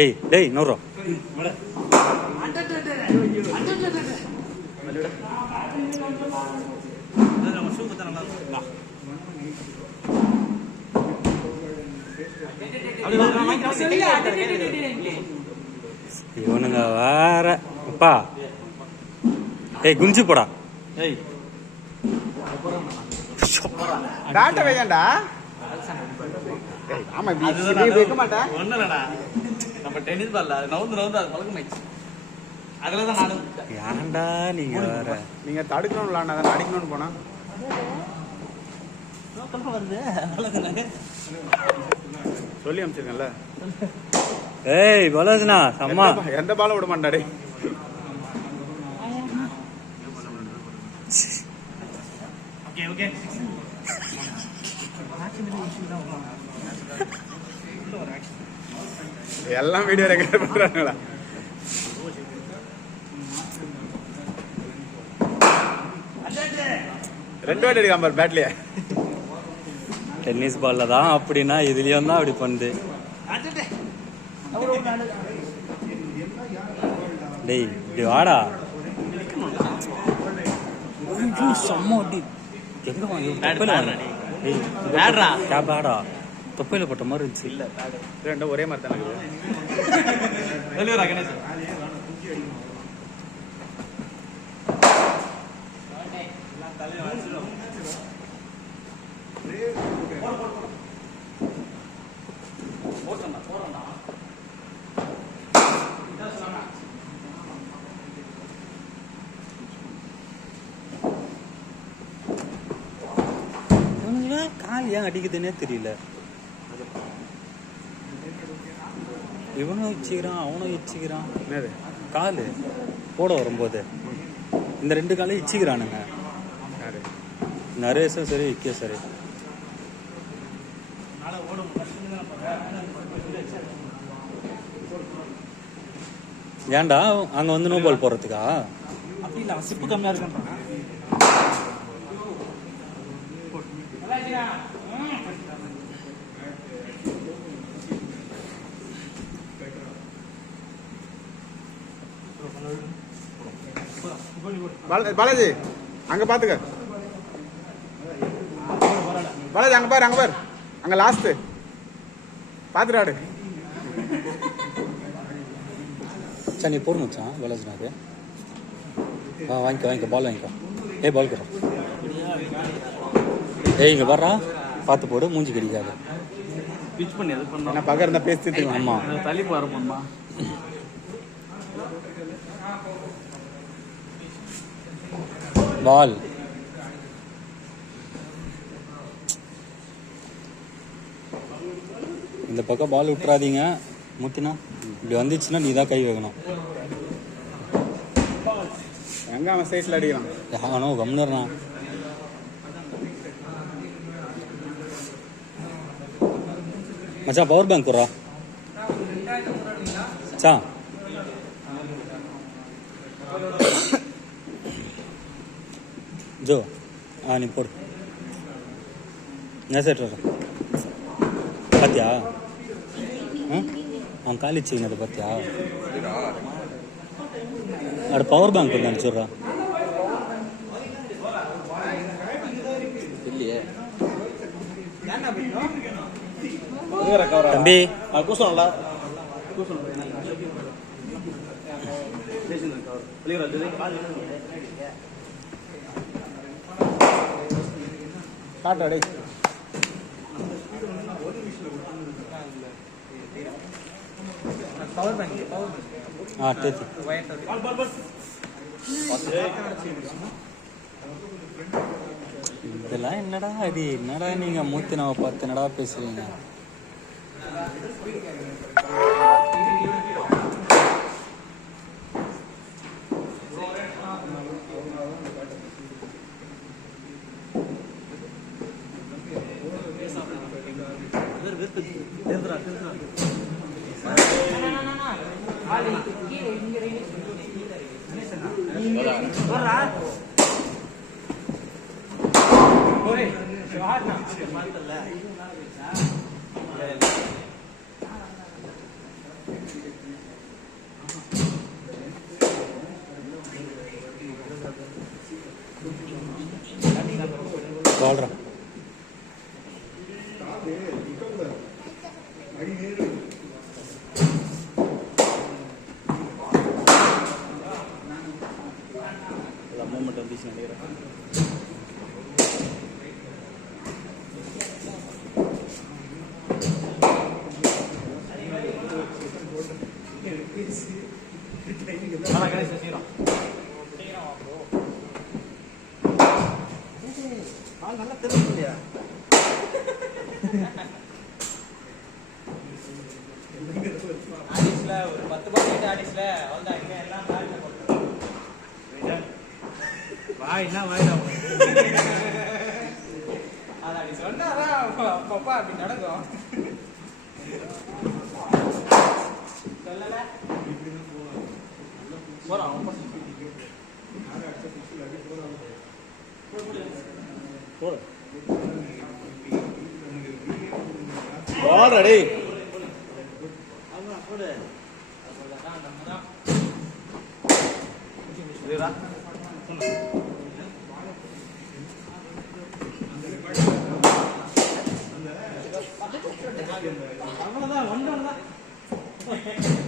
ஏய் டேய் நூறு இவனுங்க வேற அப்பா. ஏய் குஞ்சு போடா. ஏய் டாட்டா வையண்டா. ஆமா இப்படி வைக்க மாட்டேன். ஒண்ணுலடா நம்ம டென்னிஸ் பால்ல நவுந்து அது பழக்கமாயிடுச்சு. அதுல தான் நானும் ஏன்டா நீங்க வேற. நீங்க தடுக்கணும் விளாண்டா அதை அடிக்கணும்னு போனா வருது சொல்லி அனுப்பிச்சிருக்கேன்ல. ஏய் பலோசனா அம்மா எந்த பாலும் விட மாட்டாடே. ஓகே ஓகே எல்லாம் வீடியோ ரெக்கார்ட் பண்றாங்களா? ரெண்டு வாட்டி அடிக்காம பாரு பேட்லயே. டென்னிஸ் பால்ல தான் அப்படின்னா இதுலயும் தான் அப்படி பண்ணுது. டேய் இப்படி வாடா. செம்ம அடி. எங்க வாங்கி பேடா தொப்பையில போட்ட மாதிரி இருந்துச்சு. இல்ல ரெண்டும் ஒரே மாதிரி தானே கால் ஏன் அடிக்குதுன்னே தெரியல. இவனும் வச்சுக்கிறான் அவனும் வச்சுக்கிறான். என்னது காலு போட வரும்போது இந்த ரெண்டு காலையும் இச்சிக்கிறானுங்க. நரேஷும் சரி விக்கே சரி. ஏன்டா அங்க வந்து நோ பால் போடுறதுக்கா? அப்படி இல்ல சிப்பு கம்மியா இருக்குன்றான். பாலாஜி அங்க பாத்துக்க. பாலாஜி அங்க பாரு அங்க பாரு அங்க லாஸ்ட் பாத்துறாடு. சரி நீ போடு மச்சான் பாலாஜினாக்கு. வாங்கிக்கோ பால் வாங்கிக்கோ. ஏய் பால் குறா. ஏய் இங்க வர்றா பார்த்து போடு மூஞ்சி கடிக்காது. பிச் பண்ணி அது பண்ணா நான் பக்கத்துல பேசிட்டு. ஆமா தள்ளி பாரு பண்ணா. பால் இந்த பக்கம் பால் விட்டுறாதீங்க. முத்தினா இப்படி வந்துச்சுன்னா நீ தான் கை வைக்கணும். எங்க அவன் சைட்ல அடிக்கலாம். யானோ கம்னர்னா மச்சான் பவர் பேங்க் குறா சா. ஜோ நீ போடு. என்ன சேட்டு வர பார்த்தியா? அவன் காலிச்சு அதை பார்த்தியா? அட பவர் பேங்க் வந்து அனுப்பிச்சுட்றா. இல்லையே தம்பி கூசம்ல காட்டாடே. பவர் பேங்க் தேத்தி இதெல்லாம் என்னடா அது? என்னடா நீங்க மூத்தினாவை பார்த்து என்னடா பேசுறீங்க? வாழ்றா மூமெண்ட் வந்துச்சு நினைக்கிறேன். நல்லா தெரியும் இல்லையா? ஆடிஸ்ல ஒரு 10 பால் ஆடிஸ்ல அவ்வளோதான். இங்கே எல்லாம் காலில் போட்டு வாய் என்ன வாய் தான் அது அப்படி சொன்னாதான் அப்பப்பா அப்படி நடக்கும். சொல்லல போறான் போடுறா டேய். அவ்வளவுதான் ஒன்று தான்